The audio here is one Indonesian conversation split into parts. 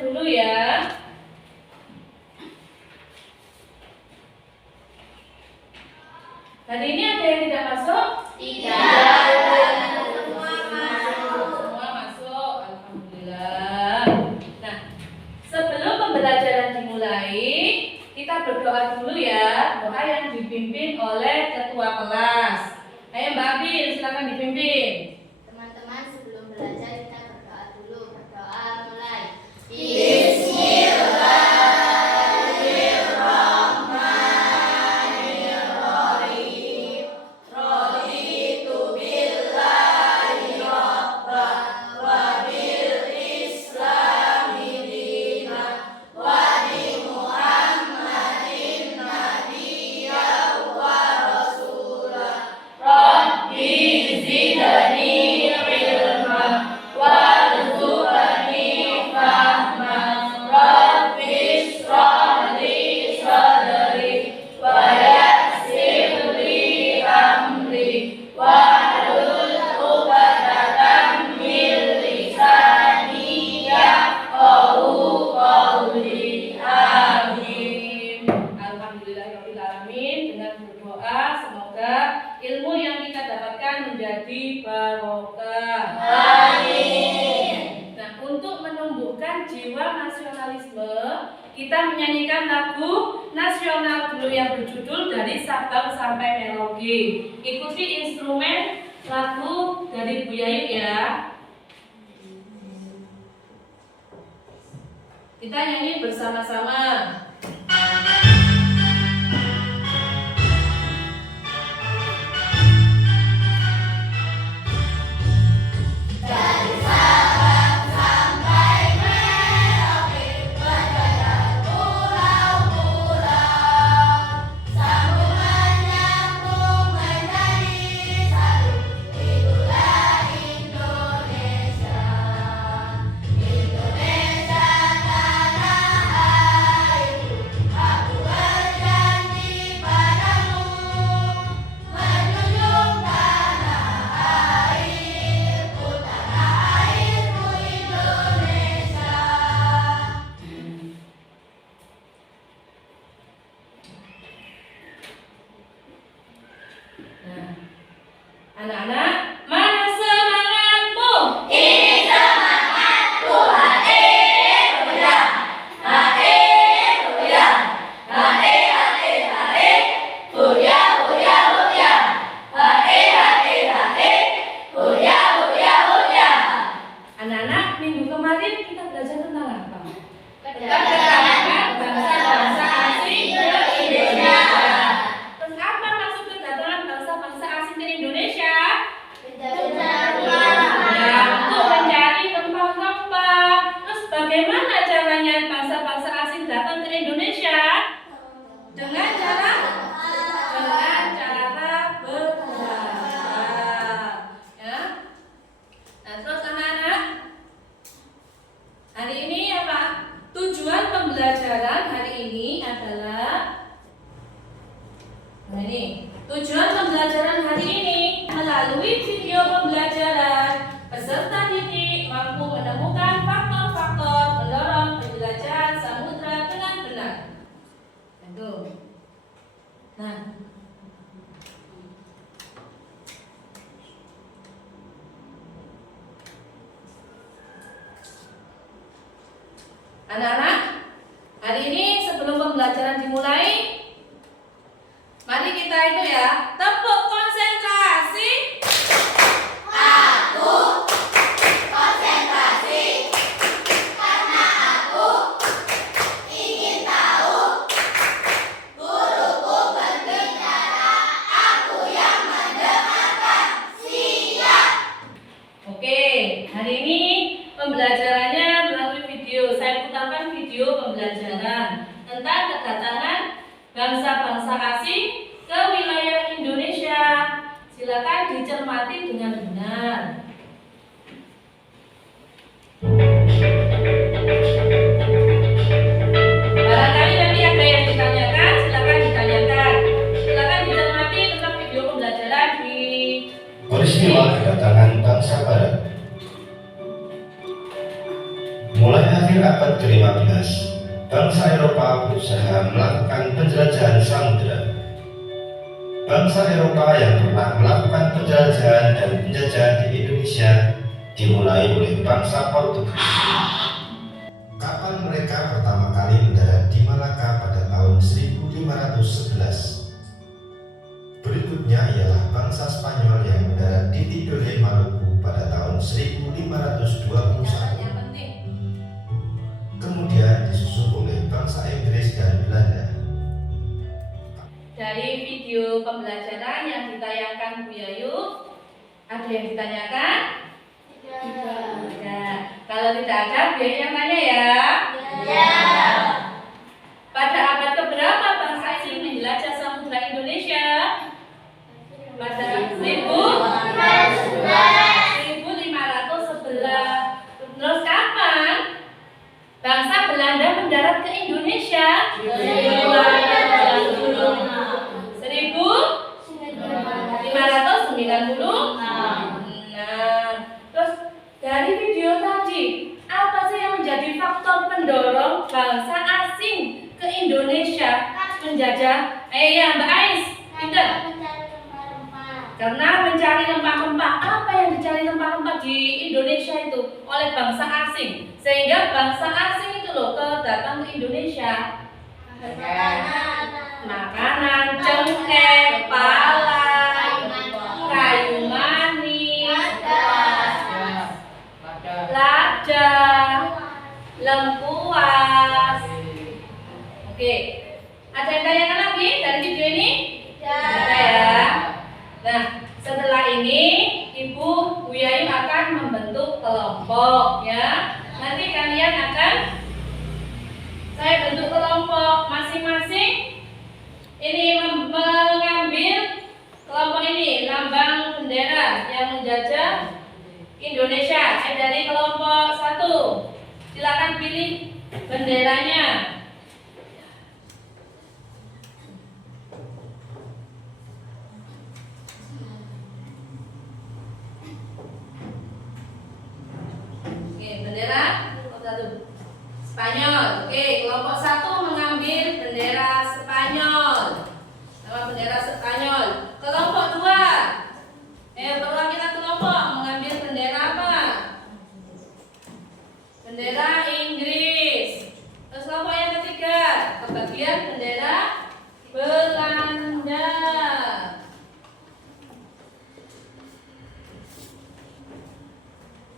belajar dulu ya. Hari ini ada yang tidak masuk? Tidak. Semua masuk, alhamdulillah. Nah, sebelum pembelajaran dimulai, kita berdoa dulu ya. Doa yang dipimpin oleh ketua kelas. Ayo Mbak Bin, silakan dipimpin. Teman-teman, sebelum belajar kita berdoa dulu. Berdoa mulai. Ilmu yang kita dapatkan menjadi barokah. Amin. Nah, untuk menumbuhkan jiwa nasionalisme, kita menyanyikan lagu nasional dulu yang berjudul Dari Sabang Sampai Merauke. Ikuti instrumen lagu dari Bu Yayu ya. Kita nyanyi bersama-sama. Anak-anak, mana semangatmu? Ini semangatku. Haleluya. Haleluya. Haleluya. Huya, huya, huya. Haleluya. Huya, huya, huya. Anak-anak, minggu kemarin kita belajar tentang apa? Kedatangan bangsa-bangsa asing ke Indonesia. Terus apa maksud kedatangan bangsa-bangsa asing ke Indonesia? Ya, untuk mencari rempah-rempah. Terus bagaimana caranya bangsa-bangsa asing datang ke Indonesia? Dengan cara berdagang. Ya. Nah, terus anak-anak, hari ini apa? Tujuan pembelajaran hari ini adalah tujuan pembelajaran hari ini melalui video pembelajaran peserta didik mampu menemukan faktor-faktor mendorong penjelajahan samudra dengan benar. Itu. Nah, anak-anak, hari ini sebelum pembelajaran dimulai, mari kita itu ya, tepuk konsentrasi. Aku konsentrasi karena aku ingin tahu guruku berbicara, aku yang mendengarkan. Siap. Oke, hari ini pembelajarannya melalui video. Saya putarkan video pembelajaran tentang kedatangan bangsa-bangsa asing ke wilayah Indonesia. Silakan dicermati dengan benar. Barangkali nanti ada yang ditanyakan, silakan ditanyakan. Silakan dicermati tentang video pembelajaran di Peristiwa kedatangan bangsa Barat. Mulai akhir abad ke-15, bangsa Eropa berusaha melakukan penjelajahan samudera. Bangsa Eropa yang pernah melakukan penjelajahan dan penjajahan di Indonesia dimulai oleh bangsa Portugis. Kapal mereka pertama kali mendarat di Malaka pada tahun 1511. Berikutnya ialah bangsa Spanyol yang mendarat di Tidore, Maluku pada tahun 1521. Kemudian disusul oleh bangsa Inggris dan Belanda. Dari video pembelajaran yang ditayangkan Bu Yayu, ada yang ditanyakan? Tidak. Kalau tidak ada, Bu Yayu yang tanya ya. Ya. Pada abad keberapa bangsa asing menjelajah samudra Indonesia? Pada 1511. Terus kapan bangsa Belanda mendarat ke Indonesia? 1596. Terus dari video tadi, apa sih yang menjadi faktor pendorong bangsa asing ke Indonesia menjajah? Ya Mbak Ais, pinter. Karena mencari rempah-rempah. Apa yang dicari rempah-rempah di Indonesia itu oleh bangsa asing, sehingga bangsa asing itu loh datang ke Indonesia? Makanan, cengkeh, pala, kayu manis, lada, lengkuas. Oke, ada yang tanyakan lagi dari video ini? Ada ya. Nah, setelah ini Ibu Bu Yayu akan membentuk kelompok ya. Nanti kalian akan saya bentuk kelompok masing-masing. Ini mengambil kelompok ini lambang bendera yang menjajah Indonesia. Dari kelompok 1, silakan pilih benderanya. Bendera kelompok 1 Spanyol. Oke, kelompok 1 mengambil bendera Spanyol. Nama bendera Spanyol. Kelompok 2, perwakilan kelompok mengambil bendera apa? Bendera Inggris. Terus kelompok yang ketiga, kebagian bendera Belanda.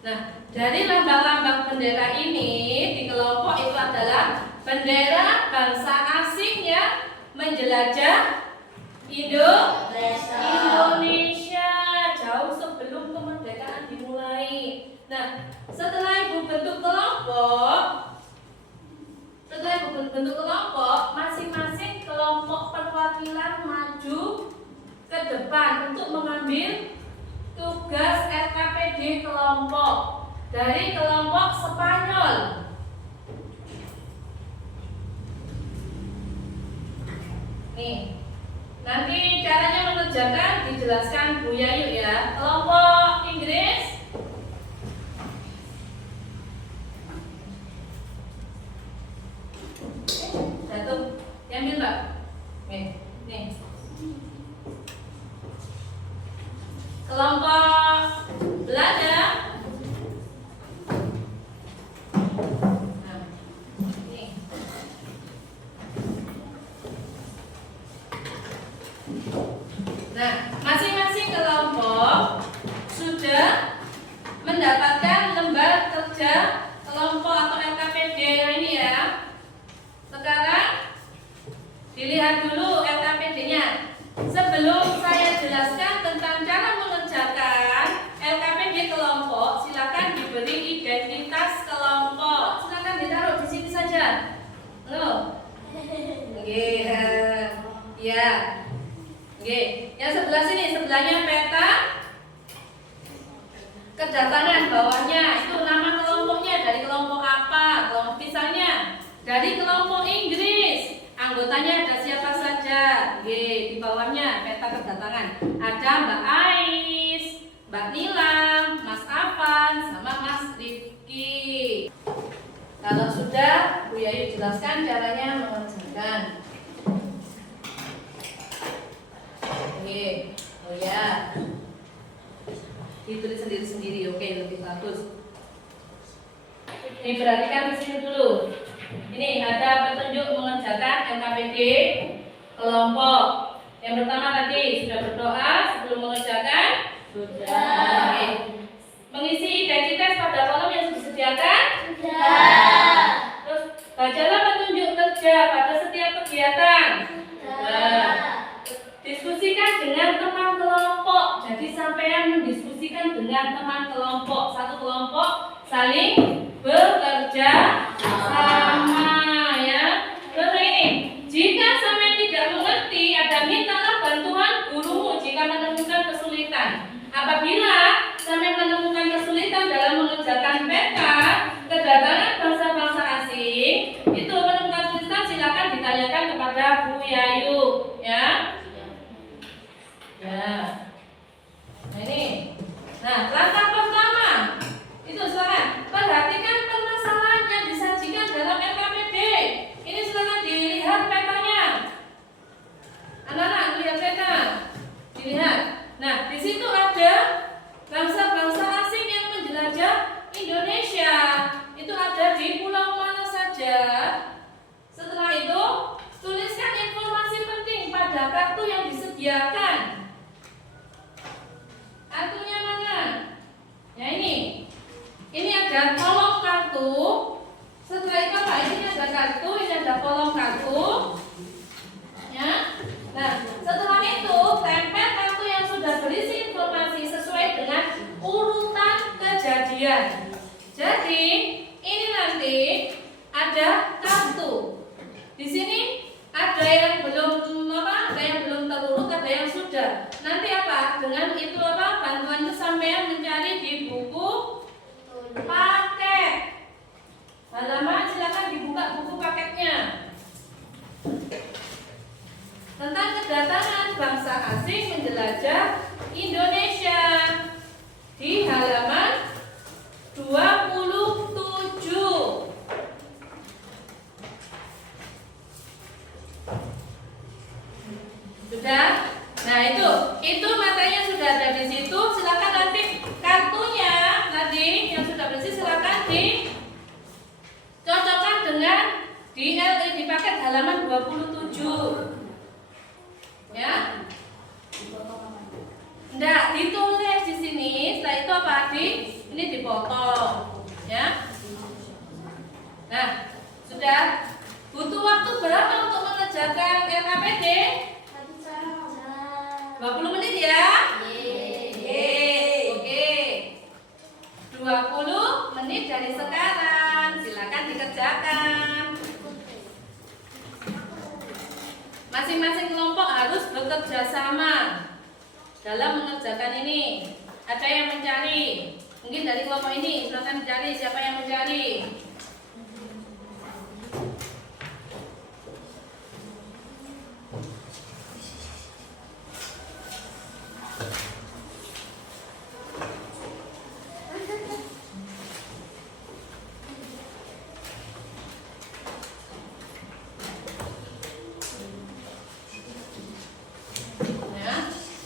Nah, dari lambang-lambang bendera ini di kelompok itu adalah bendera bangsa asing yang menjelajah Indonesia jauh sebelum kemerdekaan dimulai. Nah, setelah Ibu bentuk kelompok, masing-masing kelompok perwakilan maju ke depan untuk mengambil tugas LKPD kelompok. Dari kelompok Spanyol. Nih, nanti caranya mengerjakan dijelaskan Bu Yayu ya. Kelompok Inggris. Satu, diambil Mbak. Nih. Kelompok Belanda. Nah, masing-masing kelompok sudah mendapatkan lembar kerja kelompok atau LKPD ini ya. Sekarang dilihat dulu LKPD-nya. Sebelum saya jelaskan tentang cara mengerjakan LKPD kelompok, silakan diberi identitas kelompok. Silakan ditaruh di sini saja. Loh. Oke, ya. Oke, yang sebelah sini, sebelahnya peta kedatangan, bawahnya itu nama kelompoknya, dari kelompok apa? Kelompok misalnya dari kelompok Inggris, anggotanya ada siapa saja? Oke, di bawahnya peta kedatangan ada Mbak Ais, Mbak Nilam, Mas Afan, sama Mas Rifki. Kalau sudah, Bu Yayu jelaskan caranya mengerjakan. Oke, oh ya, ditulis sendiri-sendiri. Oke, lebih bagus. Ini perhatikan di sini dulu. Ini ada petunjuk mengerjakan LKPD kelompok. Yang pertama tadi sudah berdoa sebelum mengerjakan. Sudah. Oke. Mengisi identitas pada kolom yang sudah disediakan. Sudah. Terus bacalah petunjuk kerja pada setiap kegiatan. Sudah. Diskusikan dengan teman kelompok. Jadi sampean mendiskusikan dengan teman kelompok. Satu kelompok saling bekerja sama, ya. Terus ini, jika sampean tidak mengerti, ada mintalah bantuan gurumu jika menemukan kesulitan. Apabila sampean menemukan kesulitan dalam mengerjakan PK, kedatangan bangsa-bangsa asing, itu menemukan kesulitan silakan ditanyakan kepada Bu Yayu, ya. Ya. Nah ini. Nah, langkah pertama itu silakan perhatikan permasalahan yang disajikan dalam LKPD. Ini silakan dilihat petanya. Anak-anak lihat peta. Dilihat. Nah, di situ ada bangsa-bangsa asing yang menjelajah Indonesia. Itu ada di pulau mana saja. Setelah itu, tuliskan informasi penting pada kartu yang disediakan. Kartunya mana? Ya ini. Ini ada kolom kartu. Setelah itu apa? Ini ada kartu, ini ada kolom kartu. Ya. Nah, setelah itu tempel kartu yang sudah berisi informasi sesuai dengan urutan kejadian. Jadi, ini nanti ada kartu. Di sini ada yang belum ada yang belum terurut, ada yang sudah. Nanti apa? Dengan itu apa? Bantuan itu sampean mencari di buku paket. Halaman silakan dibuka buku paketnya. Tentang kedatangan bangsa asing menjelajah Indonesia di halaman 27. Sudah? Nah itu matanya sudah ada di situ. Silakan nanti kartunya tadi yang sudah bersih silakan dicocokkan dengan di paket halaman 27. Ya? Enggak, ditulis di sini. Setelah itu apa? Ini dipotong. Ya? Nah, sudah. Butuh waktu berapa untuk mengerjakan LKPD? 20 menit ya? Oke. 20 menit dari sekarang. Silakan dikerjakan. Masing-masing kelompok harus bekerja sama dalam mengerjakan ini. Ada yang mencari. Mungkin dari kelompok ini silakan dicari siapa yang mencari.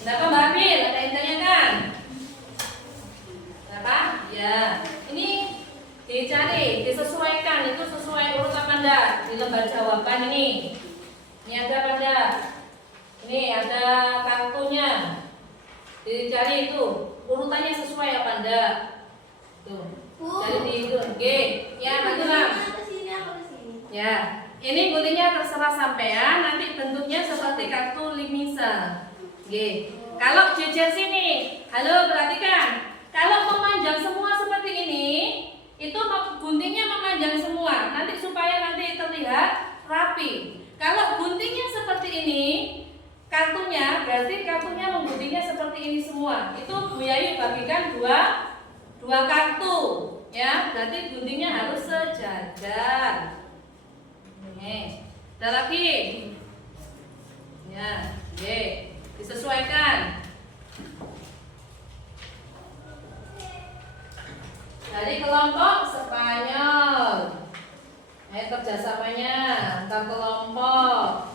Kenapa Mbak Abil? Ada yang tanyakan? Kenapa? Ya, ini dicari, disesuaikan. Itu sesuai urut apa enggak? Di lembar jawaban ini. Ini ada apa enggak? Ini ada kartunya. Dicari itu urutannya sesuai apa enggak? Tuh. Jadi di itu. Oke. Ya, bantulah. Ya, ini guntingnya terserah sampean. Nanti bentuknya seperti kartu limisa. Oke. Kalau jejer sini, halo perhatikan. Kalau memanjang semua seperti ini, itu guntingnya memanjang semua. Nanti supaya nanti terlihat rapi. Kalau guntingnya seperti ini, kartunya berarti kartunya mengguntingnya seperti ini semua. Itu Bu Yayu bagikan dua kartu, ya. Berarti guntingnya harus sejajar. Nih, ada lagi. Ya, oke. Disesuaikan. Dari kelompok Spanyol. Ayo kerjasamanya antar kelompok.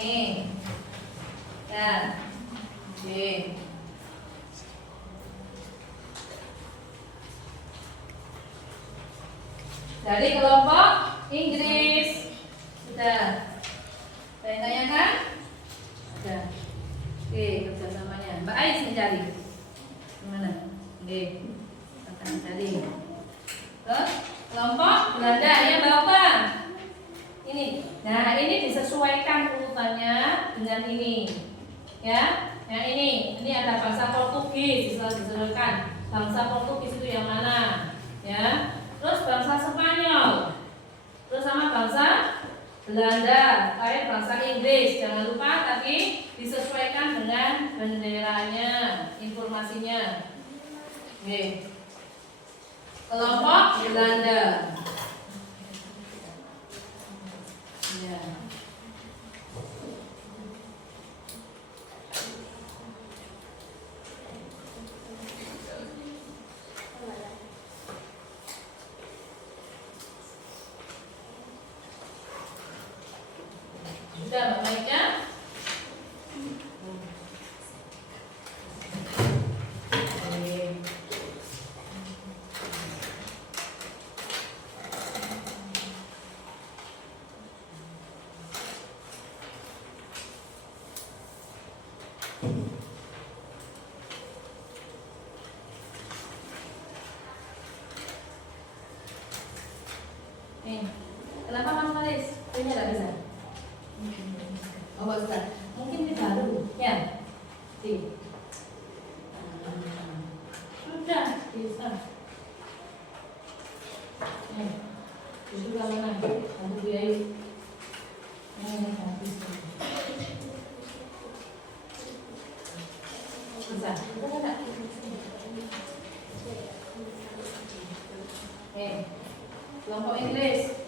Nih, ya, oke. Dari kelompok Inggris. Sudah. Saya tanyakan? Sudah. Oke, kerjasamanya. Mbak Ais mencari. Gimana? Oke. Akan cari. Ke kelompok Belanda ya Bapak. Ini. Nah, ini disesuaikan urutannya dengan ini. Ya. Yang ini ada bahasa Portugis, disesuaikan. Bangsa Portugis itu yang mana? Ya. Terus bangsa Spanyol. Terus sama bangsa Belanda, kayak bangsa Inggris. Jangan lupa tadi disesuaikan dengan benderanya, informasinya. Oke. Kelompok Belanda. Ya. Sudah Mbak Maika? Kenapa Mas Faris? Ini nggak bisa? Oh, nggak bisa. Mungkin ini baru, ya? Sudah bisa. Itu kalau nanti bantu biaya. Ini habis. Bisa. Bisa nggak? Kelompok Inggris.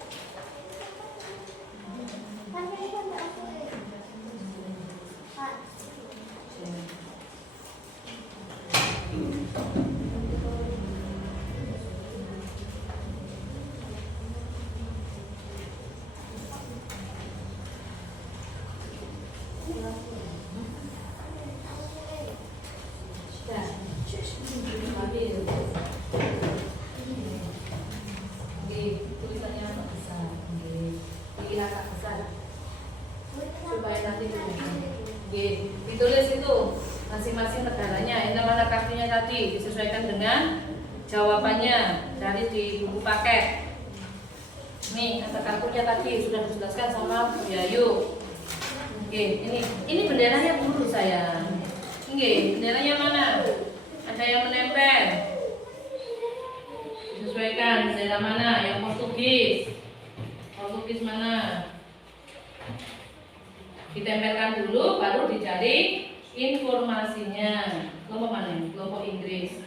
Tulisannya agak besar, agak besar supaya nanti ditulis itu masing-masing negaranya. Ini mana kartunya tadi disesuaikan dengan jawabannya dari di buku paket. Nih ada kartunya tadi sudah dijelaskan sama Bu Yayu. Oke, ini benderanya dulu sayang. Oke, benderanya mana? Ada yang menempel. Sesuaikan bendera mana? Yang Portugis. Portugis mana? Ditempelkan dulu, baru dicari informasinya. Kelompok mana? Kelompok Inggris.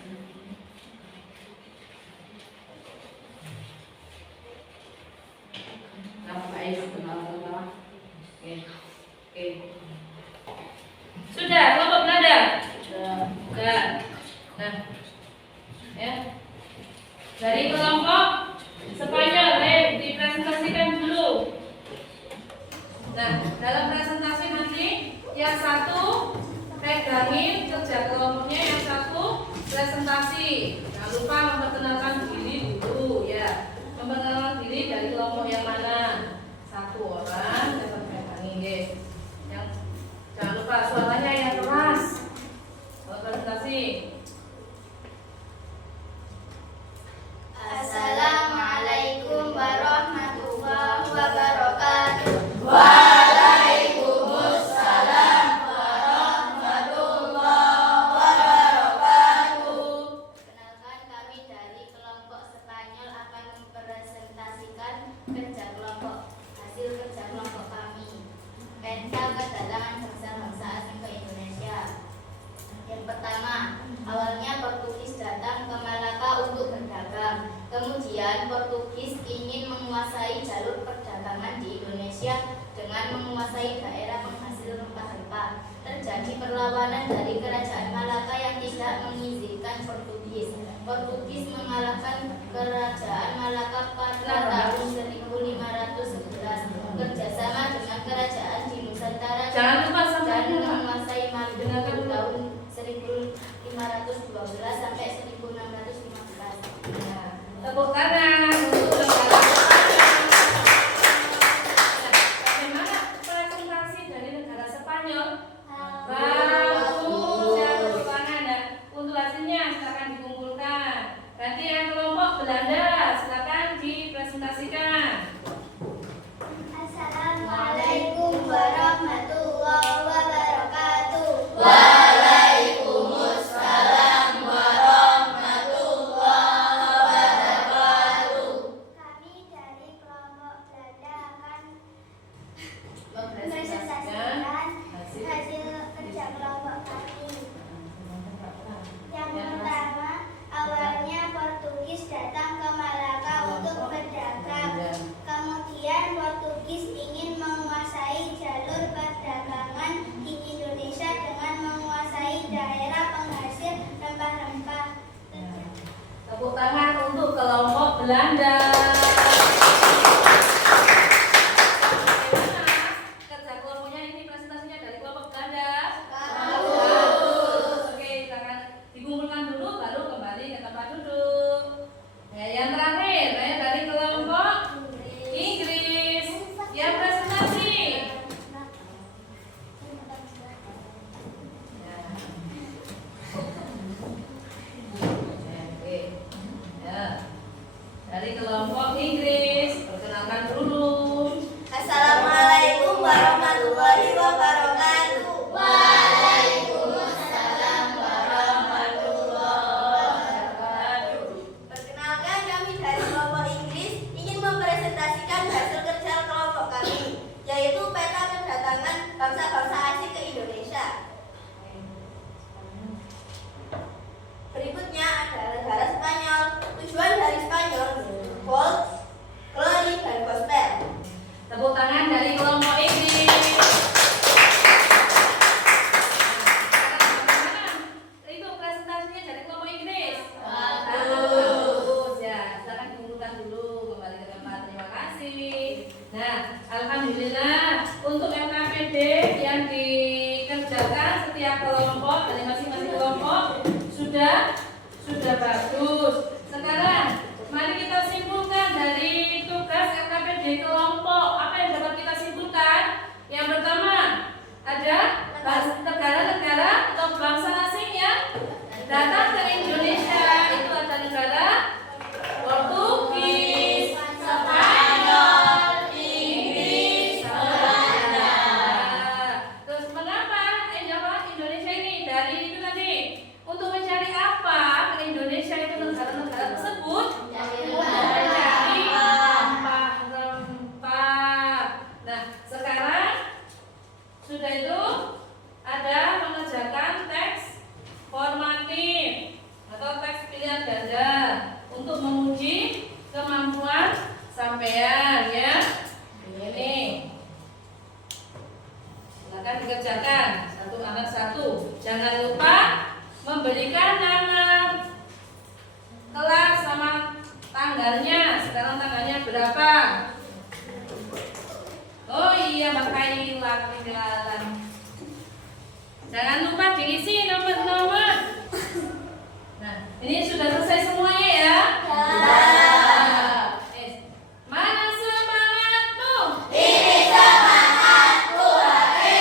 Nama Pak Ais, kenal. Oke. Sudah, kelompok Belanda. Sudah. Nah, ya. Dari kelompok Spanyol, dipresentasikan dulu. Nah, dalam presentasi nanti yang satu pegangin kerja kelompoknya, yang satu presentasi. Jangan lupa memperkenalkan diri dulu ya. Memperkenalkan diri dari kelompok yang mana. Satu orang dapat pegangin guys. Yang jangan lupa suaranya yang keras. Presentasi. Assalamualaikum warahmatullahi wabarakatuh. Waalaikumsalam warahmatullahi wabarakatuh. Kenalkan, kami dari kelompok Spanyol akan mempresentasikan kerja kelompok, hasil kerja kelompok kami. Penta kedatangan bangsa-bangsa asing Indonesia dengan menguasai daerah penghasil rempah-rempah. Terjadi perlawanan dari kerajaan Malaka yang tidak mengizinkan Portugis. Portugis mengalahkan kerajaan Malaka pada tahun 1511. Kerjasama dengan kerajaan di Nusantara Jangan lupa sampai dan dulu. menguasai Maluku tahun 1512 sampai 1615. Nah, tepuk tangan untuk negara. Bagaimana presentasi dari negara Spanyol? Bagus, ya tepuk tangan ya. Untuk hasilnya silakan dikumpulkan. Nanti yang kelompok Belanda silakan dipresentasikan. Assalamualaikum warahmatullahi wabarakatuh. Waalaikumsalam warahmatullahi wabarakatuh. Kami dari kelompok Belanda akan Mempresentasikan mempresentasikan hasil kerja kelompok kami. Yang pertama, awalnya Portugis datang ke Malaka untuk berdagang. Kemudian Portugis ingin menguasai jalur perdagangan di Indonesia dengan menguasai daerah penghasil rempah-rempah. Tepuk tangan untuk kelompok Belanda. Bagaimana kerja kelompoknya ini presentasinya dari kelompok Belanda? Bagus. Oke, silakan dikumpulkan dulu baru kembali ke tempat duduk. Ya, yang terakhir, dari kelompok Inggris. Yang presentasi. Oke. Ya. Dari kelompok Inggris, perkenalkan dulu. Assalamualaikum warahmatullahi wabarakatuh. Waalaikumsalam Perkenalkan, kami dari kelompok Inggris ingin mempresentasikan hasil kerja kelompok kami, yaitu peta kedatangan bangsa-bangsa asing ke Indonesia. Berikutnya adalah negara Spanyol. Tujuan dari Spanyol gold, glory, dan gospel. Tepuk tangan dari kelompok Inggris. Itu presentasinya dari kelompok Inggris. Bagus ya. Silakan dikumpulkan dulu kembali ke tempat. Terima kasih. Nah, alhamdulillah untuk LKPD yang dikerjakan setiap kelompok dari masing-masing kelompok sudah bagus. Sekarang mari kita simpulkan dari tugas LKPD kelompok. Apa yang dapat kita simpulkan? Yang pertama, ada negara-negara atau bangsa asing yang datang ke Indonesia. Itu ada negara Portugis, Spanyol, Inggris, Belanda. Terus mengapa Indonesia ini dari itu tadi? Untuk mencari apa ke Indonesia itu negara-negara tersebut? Untuk mencari rempah-rempah. Nah, sekarang sudah itu ada mengerjakan teks formatif atau teks pilihan ganda untuk menguji kemampuan sampean ya. Ini silakan dikerjakan satu anak satu. Jangan lupa memberikan nama kelas sama tanggalnya. Sekarang tanggalnya berapa? Oh iya, pakai ketinggalan. Jangan lupa diisi nomor-nomor. Nah, ini sudah selesai semuanya ya? Mana semangatmu? Ini semangatku, Oke.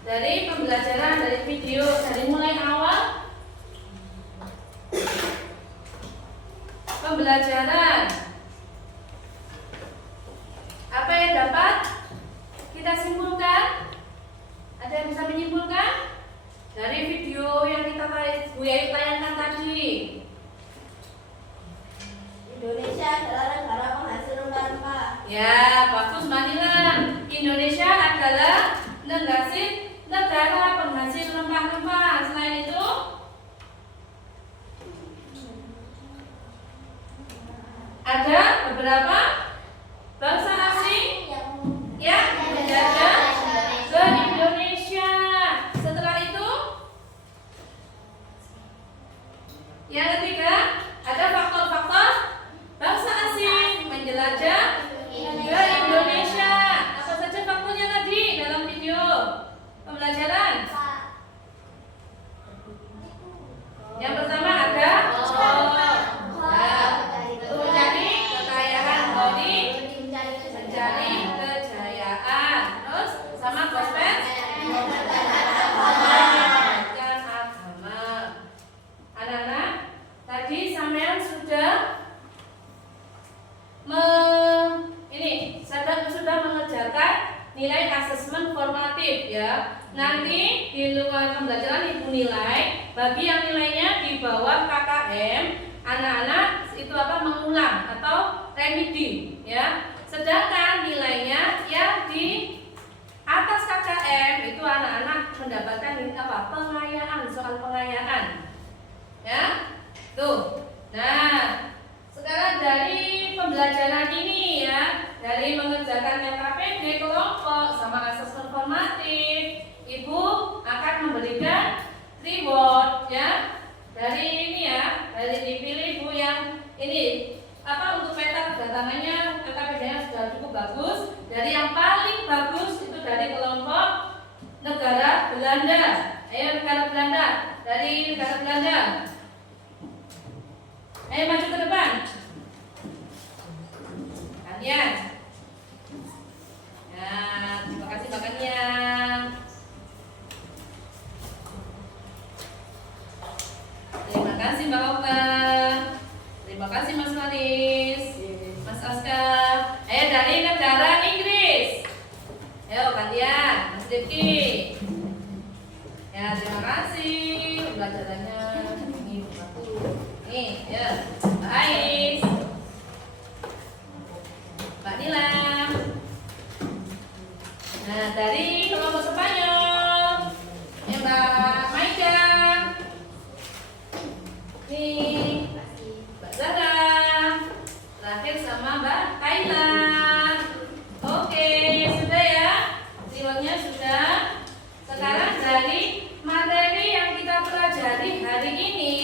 Dari pembelajaran dari video dari mulai awal pembelajaran apa yang dapat kita simpulkan? Ada yang bisa menyimpulkan dari video yang kita tayangkan tadi? Indonesia adalah negara penghasil rempah-rempah. Ya, bagus Mbak Nilam. Indonesia adalah negara penghasil rempah-rempah. Selain itu ada beberapa bangsa asing yang menjajah ke Indonesia. Setelah itu yang ketiga, ada faktor-faktor bangsa asing menjelajah ke Indonesia. Apa saja faktornya tadi dalam video pembelajaran? Yang pertama ada mencari kekayaan, mencari kejayaan. Terus sama prospek pendidikan agama. Anak-anak, tadi sampean sudah sudah mengerjakan nilai asesmen formatif ya. Nanti di luar pembelajaran ibu nilai bagi yang nilainya di bawah KKM, anak-anak itu mengulang atau remedi ya. Sedangkan nilainya yang di atas KKM itu anak-anak mendapatkan pengayaan, soal pengayaan ya. Tuh. Nah, sekarang dari pembelajaran ini ya, dari mengerjakan KPD kelompok sama asesmen formatif, ibu akan memberikan reward ya. Dari ini ya, dari dipilih ibu yang ini untuk peta kedatangannya KPD-nya sudah cukup bagus. Dari yang paling bagus itu dari kelompok negara Belanda. Ayo negara Belanda, dari negara Belanda. Ayo maju ke depan. Kalian. Ya, terima kasih makannya. Terima kasih Mbak Oka. Terima kasih Mas Maris, Mas Aska. Ayo dari negara Inggris. Ayo kalian, Mas Rifki. Ya, terima kasih pembelajarannya. Ini satu. Nih, ya. Mbak Ais. Mbak Nila. Nah, dari kelompok Spanyol. Ya, Mbak Maida. Nih, Mbak Zara. Terakhir sama Mbak Kaila. Oke, sudah ya. Rewardnya sudah. Sekarang dari materi yang kita pelajari hari ini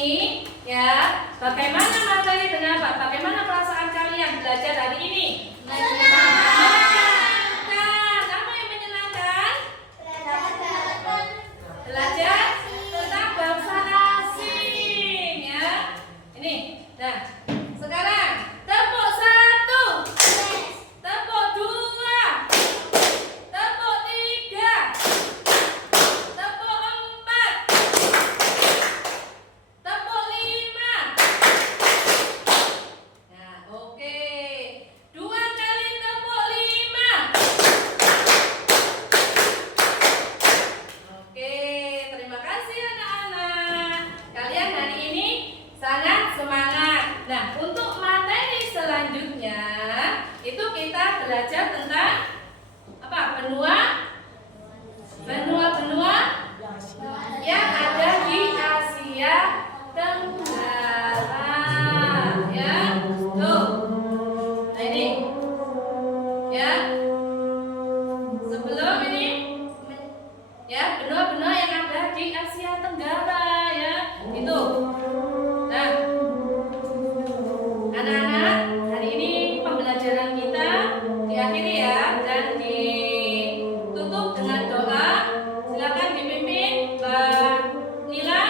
ya, bagaimana materi dengan Pak? Bagaimana perasaan kalian belajar hari ini? Menyenangkan. Apa yang menyenangkan? Belajar tentang bangsa asing ya. Ini. Nah, sekarang tepuk 1, tepuk 2, tepuk 3, tepuk 4, tepuk 5. Nah, oke. 2 kali tepuk 5. Oke, terima kasih anak-anak. Kalian hari ini sangat semangat. Nah, untuk materi selanjutnya itu kita belajar tentang benua yang ada di Asia Tenggara ya. Tuh. Nah, ini ya. Sebelum ini ya, benua-benua yang ada di Asia Tenggara ya. Itu. Nah, anak-anak, hari ini pembelajaran kita diakhiri ya dan ditutup dengan doa. Silakan dipimpin Mbak Nila.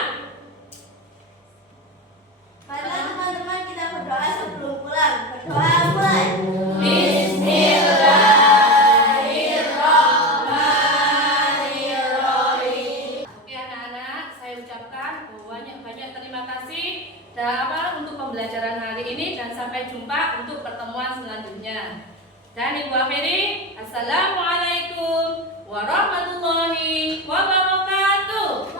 Marilah teman-teman kita berdoa sebelum pulang. Berdoa mulai. Bismillahirrahmanirrahim. Oke anak-anak, saya ucapkan banyak terima kasih untuk pembelajaran hari ini dan sampai jumpa untuk pertemuan selanjutnya. Dan Ibu akhiri, Assalamualaikum warahmatullahi wabarakatuh.